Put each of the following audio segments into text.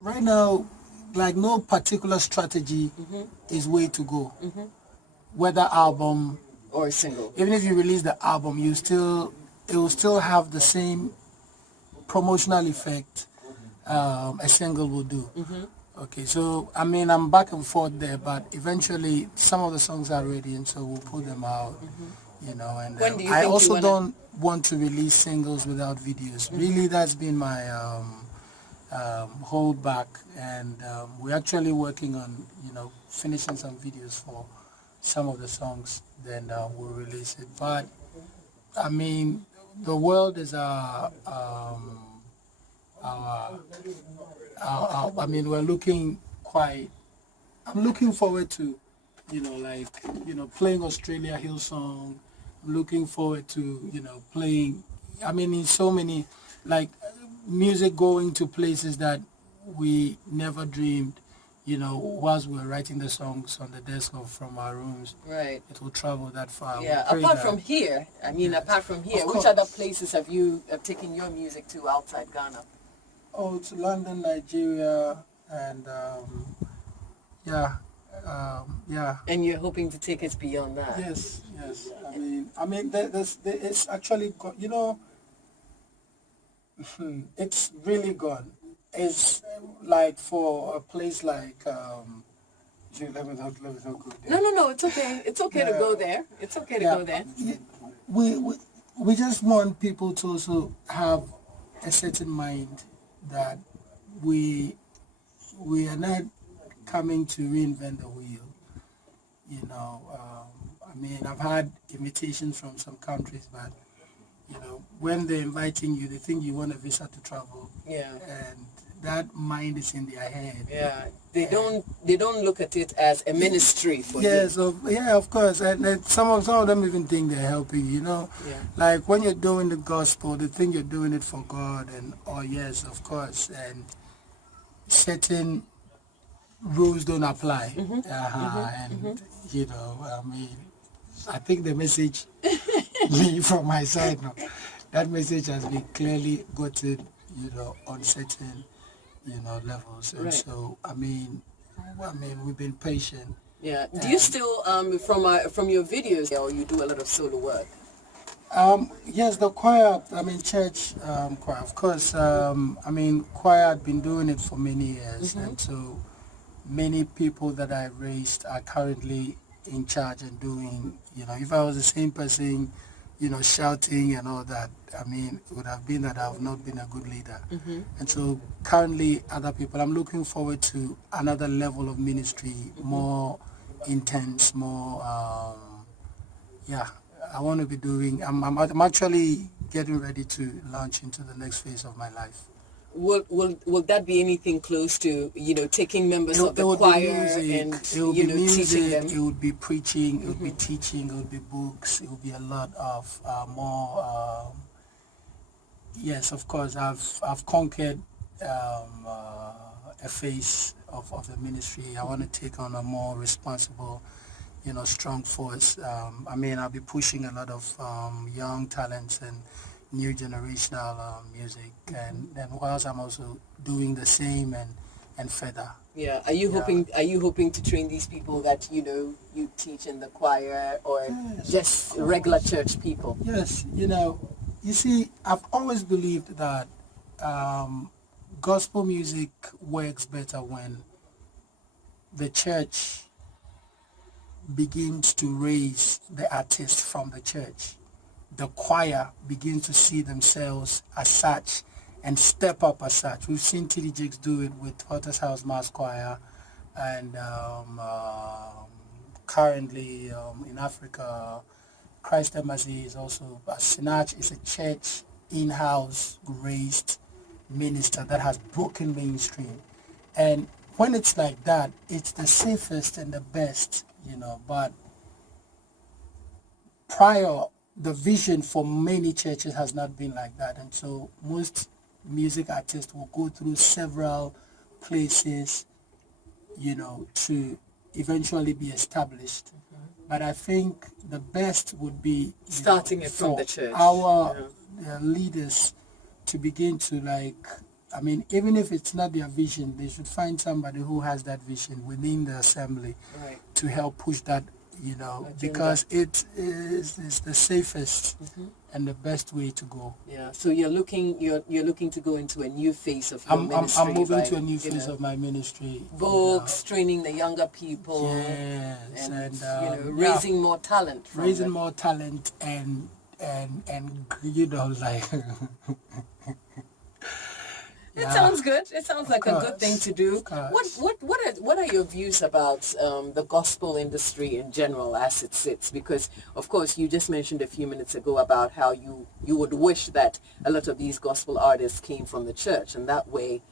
Right now, like no particular strategy is way to go. Whether album, Or single. even if you release the album, it will still have the same promotional effect a single will do. Okay, so I mean I'm back and forth there, but eventually some of the songs are ready, and so we'll put them out. You know, and When do you I think also you wanna? don't want to release singles without videos. Really, that's been my hold back, and we're actually working on finishing some videos for some of the songs. Then we'll release it. But I mean, the world is our, I mean, we're looking quite. I'm looking forward to, like playing Australia Hillsong. I'm looking forward to playing. I mean, in so many like music going to places that we never dreamed. Whilst we were writing the songs on the desk or from our rooms, Right. it will travel that far. Yeah. We pray Apart that- from here, I mean, apart from here, Of which other course. places have you taken your music to outside Ghana? Oh, to London, Nigeria, and yeah, yeah. And you're hoping to take it beyond that? Yes, yes. I mean, it's actually it's really gone. It's like for a place like let me not go there. No. It's okay. It's okay to go there. It's okay to Yeah, go there. we, we we just want people to also have a certain mind that we we are not coming to reinvent the wheel. I mean, I've had invitations from some countries, but when they're inviting you, they think you want a visa to travel, Yeah. and that mind is in their head. Yeah. They don't look at it as a ministry for you. Yes, yeah, of course, and some of them even think they're helping. Yeah. Like when you're doing the gospel, they think you're doing it for God, and oh yes, of course, and certain rules don't apply. And I mean, I think the message, me from my side, no, that message has been clearly gotten, on certain, levels, and Right. so I mean, we've been patient. Yeah. Do you still from your videos, or you do a lot of solo work? Yes, the choir, I mean, church choir, of course. I mean, choir, I've been doing it for many years, and so many people that I raised are currently in charge and doing, if I was the same person, shouting and all that, I mean, it would have been that I've not been a good leader. And so currently other people, I'm looking forward to another level of ministry, more intense, more, yeah, I want to be doing, I'm actually getting ready to launch into the next phase of my life. Will that be anything close to taking members of It the would be choir music, and it would be teaching music, them? it would be preaching, it would be teaching, it would be books, it would be a lot of more. Yes, of course, I've conquered a phase of the ministry. I want to take on a more responsible, strong force. I mean, I'll be pushing a lot of young talents and new generational music, and then whilst I'm also doing the same and further. Yeah. Are you hoping to train these people that you teach in the choir, or Yes, just regular church people? Yes, you see, I've always believed that gospel music works better when the church begins to raise the artist from the church. The choir begins to see themselves as such and step up as such. We've seen TD Jakes do it with Potter's House Mass Choir, and currently in Africa, Christ Embassy is also, Sinach is a church in-house raised minister that has broken mainstream. And when it's like that, it's the safest and the best, but prior, the vision for many churches has not been like that. And so most music artists will go through several places, to eventually be established. But I think the best would be Starting it from for the church. our leaders to begin to I mean, even if it's not their vision, they should find somebody who has that vision within the assembly to help push that, because it is the safest and the best way to go. Yeah. So you're looking to go into a new phase of your ministry. I'm moving to a new phase of my ministry. Books, training the younger people. Yes, and raising more talent. Raising more talent and like. It sounds good. It sounds like a good thing to do. What are your views about the gospel industry in general as it sits? Because of course you just mentioned a few minutes ago about how you would wish that a lot of these gospel artists came from the church, and that way,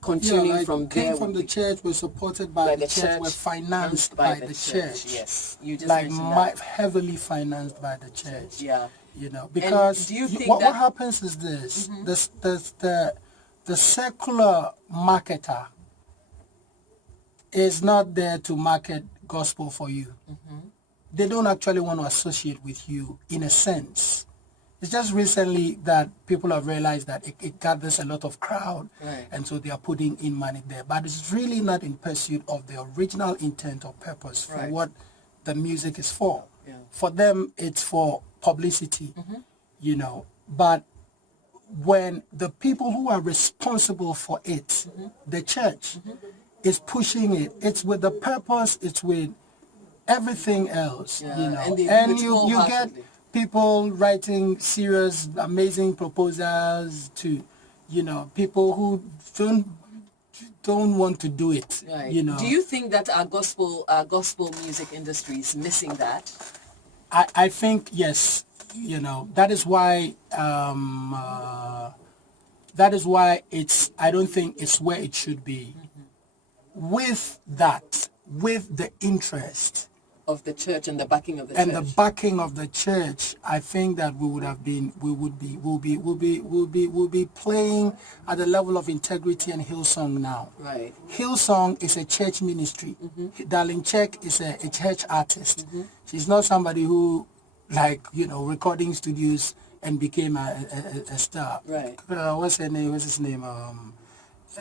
continuing from there. Came from the church, were supported by the church, were financed by the church. Yes, you just like mentioned that. Heavily financed by the church. Yeah. Because what happens is this: the secular marketer is not there to market gospel for you. They don't actually want to associate with you in a sense. It's just recently that people have realized that it gathers a lot of crowd, and so they are putting in money there. But it's really not in pursuit of the original intent or purpose for what the music is for. Yeah. For them, it's for publicity, But when the people who are responsible for it, the church, is pushing it, it's with the purpose, it's with everything else, And you get people writing serious, amazing proposals to, people who don't want to do it. Do you think that our gospel music industry is missing that? I think yes. That is why it's. I don't think it's where it should be. With the interest of the church and the backing of the church. And the backing of the church, I think that we'll be playing at the level of Integrity and Hillsong now. Right. Hillsong is a church ministry. Darlene Check is a church artist. She's not somebody who, recording studios and became a star. Right. What's her name? What's his name?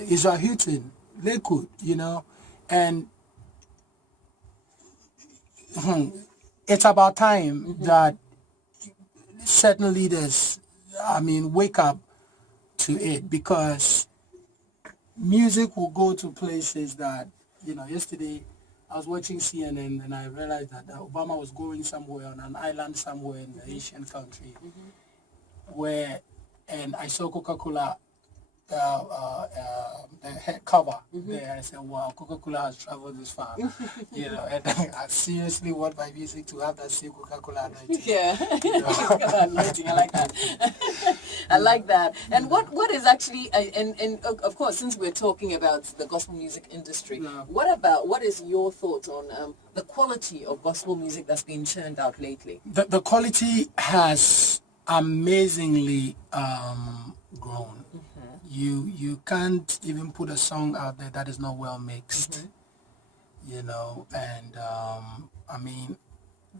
Israel Houghton, Lakewood, and it's about time that certain leaders, wake up to it, because music will go to places that, yesterday I was watching CNN and I realized that Obama was going somewhere on an island somewhere in the Asian country and I saw Coca-Cola the head cover there. I said, wow, Coca-Cola has traveled this far. And I seriously want my music to have that same Coca-Cola anointing. Yeah, anointing. I like that. I like that. And what is actually, and of course, since we're talking about the gospel music industry, what is your thoughts on the quality of gospel music that's been churned out lately? The quality has amazingly grown. You can't even put a song out there that is not well mixed, and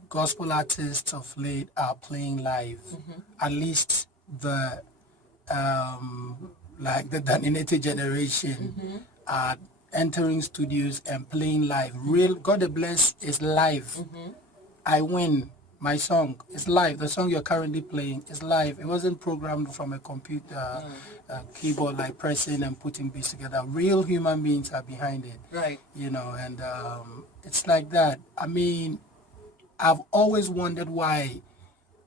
gospel artists of late are playing live. At least the Daninated generation are entering studios and playing live. Real God Bless is live. I Win, my song, is live. The song you're currently playing is live. It wasn't programmed from a computer keyboard, like pressing and putting beats together. Real human beings are behind it. Right. And it's like that. I've always wondered why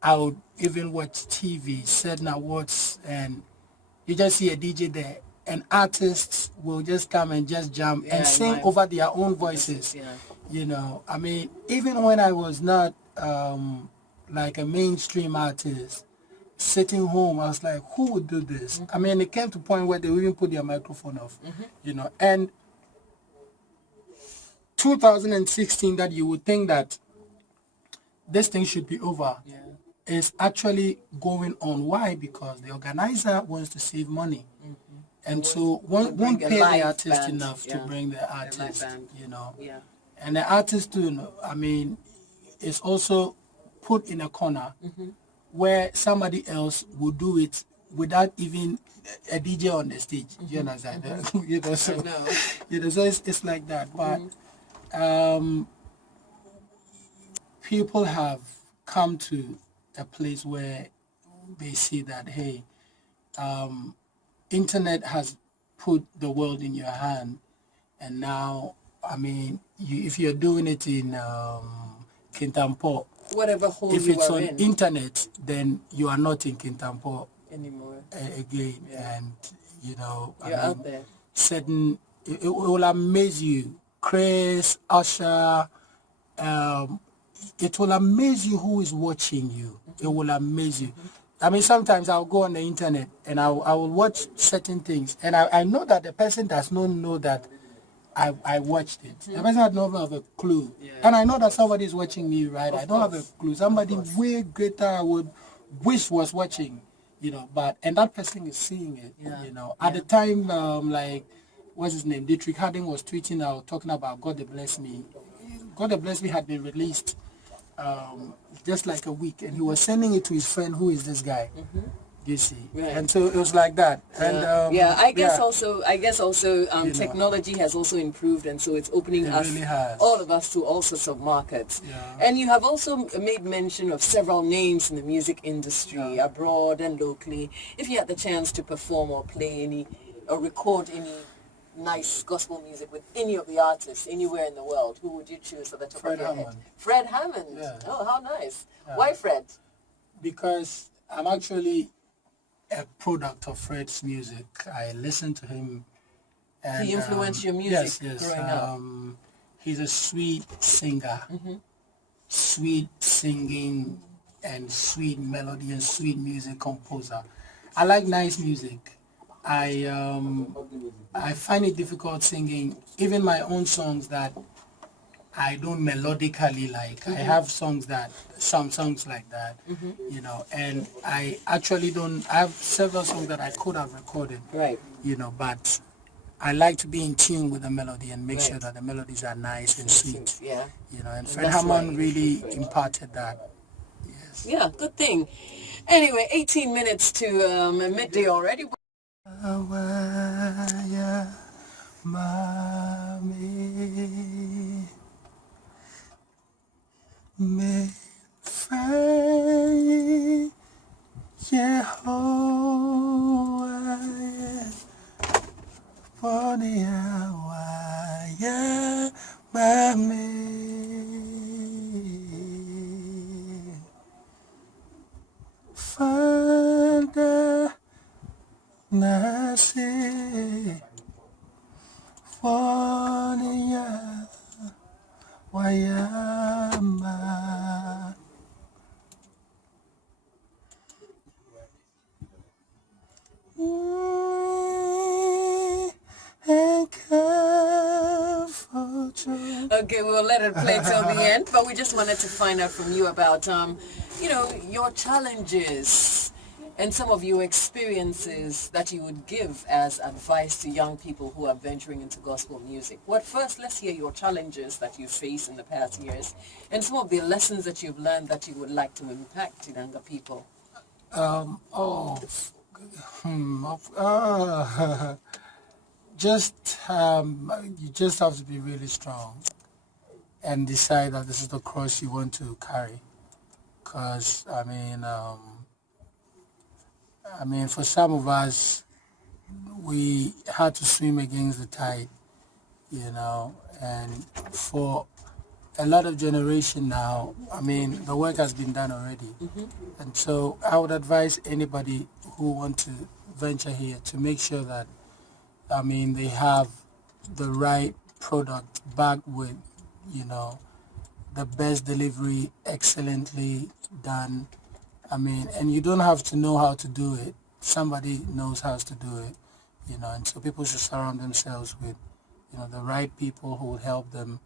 I would even watch TV, certain awards, and you just see a DJ there, and artists will just come and just jump and sing over their own voices. Even when I was not like a mainstream artist, sitting home, I was like, who would do this? It came to a point where they would even put their microphone off, and 2016, that you would think that this thing should be over, is actually going on. Why? Because the organizer wants to save money. And so won't pay the artist enough to bring the artist, And the artist too, is also put in a corner where somebody else will do it without even a DJ on the stage. You understand? You know, so you know, so it's like that. But people have come to a place where they see that, hey, internet has put the world in your hand, and now, I mean, if you're doing it in Kintampo, whatever hole if you it's are on in internet, then you are not in Kintampo anymore. Again, and you know, You're out there. Certain, it will amaze you. Chris, Usher, it will amaze you who is watching you. It will amaze you. I mean, sometimes I'll go on the internet and I will watch certain things, and I know that the person does not know that I watched it. The person had not have a clue. And I know that somebody is watching me, right? I don't have a clue. Somebody way greater I would wish was watching, you know, and that person is seeing it, you know. At the time, like, what's his name? Dietrich Hadding was tweeting out, talking about God That Bless Me. God That Bless Me had been released just like a week, and he was sending it to his friend, who is this guy? You see, and so it was like that. And I guess also technology has also improved, and so it's opening all of us to all sorts of markets. And you have also made mention of several names in the music industry, abroad and locally. If you had the chance to perform or play any or record any nice gospel music with any of the artists anywhere in the world, who would you choose at the top of your head? Fred Hammond. Oh, how nice. Why Fred? Because I'm actually a product of Fred's music. I listen to him. And, he influenced your music growing up. He's a sweet singer, sweet singing, and sweet melody and sweet music composer. I like nice music. I find it difficult singing even my own songs that I don't melodically like. I have some songs like that, you know, and I actually don't. I have several songs that I could have recorded, you know, but I like to be in tune with the melody and make sure that the melodies are nice and sweet, you know, and Fred Hammond really imparted that. Yes. Yeah, good thing. Anyway, 18 minutes to midday already. Me fai Yehovah Ponia waya mame Fanda nasi Ponia wayama Okay, we'll let it play till the end, but we just wanted to find out from you about, you know, your challenges and some of your experiences that you would give as advice to young people who are venturing into gospel music. First, let's hear your challenges that you faced in the past years and some of the lessons that you've learned that you would like to impact in younger people. You just have to be really strong and decide that this is the cross you want to carry. Because, I mean, for some of us, we had to swim against the tide, you know, and for a lot of generation now, I mean, the work has been done already. And so I would advise anybody who want to venture here to make sure that, I mean, they have the right product backed with, you know, the best delivery, excellently done. I mean, and you don't have to know how to do it. Somebody knows how to do it, you know, and so people should surround themselves with, you know, the right people who will help them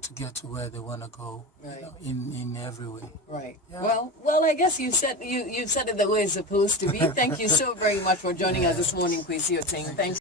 to get to where they want to go, you know, in every way. Right. Yeah. Well, I guess you said it the way it's supposed to be. Thank you so very much for joining us this morning, Cwesi Oteng. Thanks.